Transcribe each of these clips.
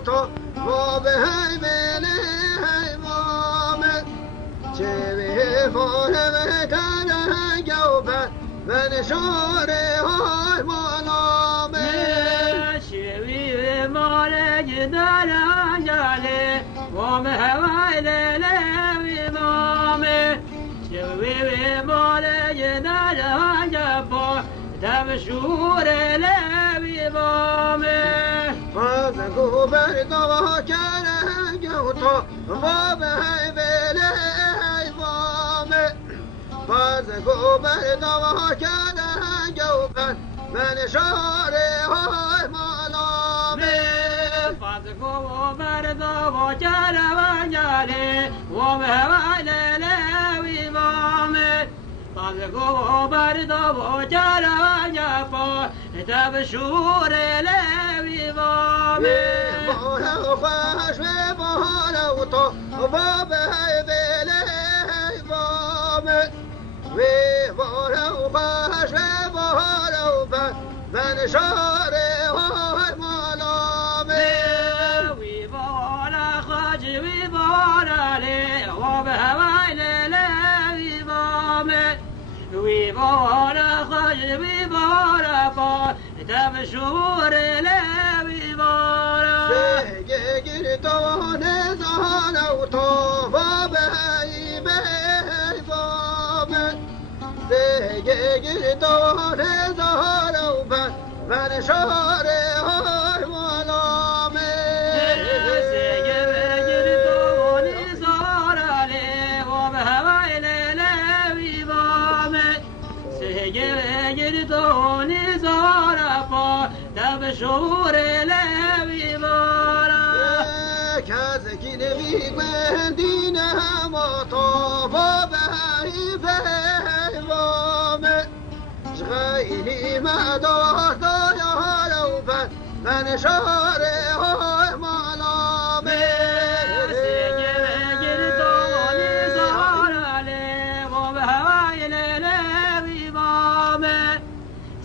تو و به بله وامه چه به فاره کاره گوبه من شوره های مالامه شوی مال جدار جاله وام هوای لوی مامه شوی مال جدار جابو تمشور لوی مامه فازگو بردوا کره گوتو و به بله وامه فازگو بردوا کره گوبه من شوره های مالامه فازگو بردوا کره جاله وام هوای لوی مامه فازگو بردوا کره جابو تمشور لوی مامه بارو خوش و بارو تو و به بله وامه و بارو خوش و بارو به من شاره های مالامه وی بارا خاج وی بارا لی و به هوای لوی مامه وی بارا خاج وی بارا با تمشور لوی بارا بگه گردان زانو تو و به وامه بگه گردان زانو به من شاره های مالامه سیگه بگیر تو نیزارا لی و به هوای لوی مامه سیگه بگیر تو نیزارا با تمشور لوی بارا کازکی نمی گوندین ما تو و به وامه شغیلی ما دوست یارو به من شاره های مالامه سیگه بگیر تو نیزارا لی و به هوای لوی مامه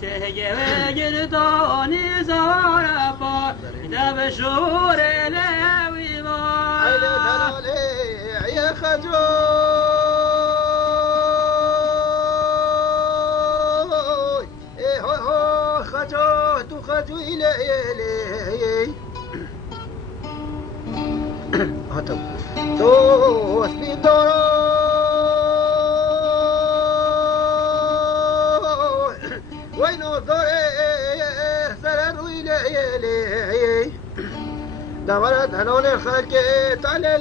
سیگه بگیر تو نیزارا با تمشور لوی بارا يا خجو خجو تو خجو إلي هاتو تو في دورو وينو دوري سررو إلي دورت هنون الخلق تعالى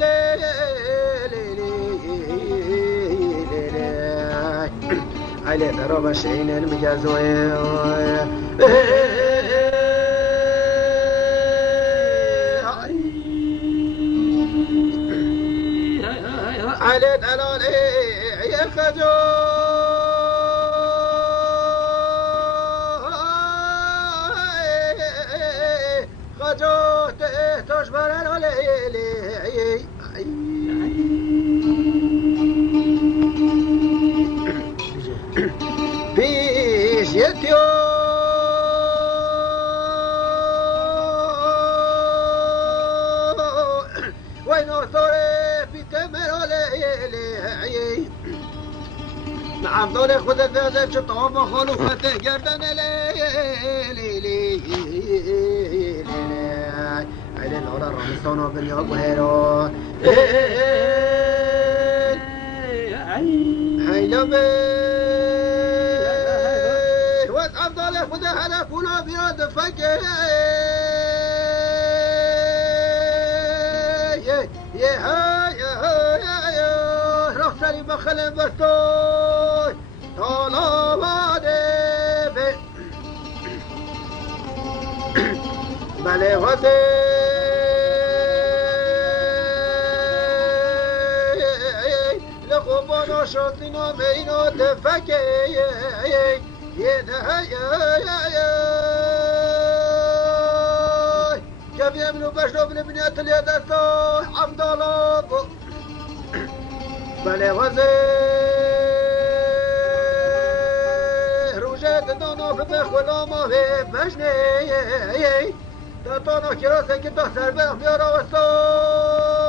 علي ترى بشعين المجازوي علي ترى يا خجو خجو تشبرن علي بيش يتيو وينو ثوري في تمر علي نعم دولي خود فيزن شطوم وخلوفته جردن لي علي الأولى الرمستون وباليوم وهيرو هيلا وأفضل خذ هلا كنا بيراد فكر يا رخصني بخل بستوي طالما دبي بله وزي لخوبانو شاطينو بينو دفكي كيف يمنو بشرب لبنيات اليد حمد الله بله وزير وجد دانو بخلا ما في بشني تاتانا كراسة كده سربنا ميارا وستون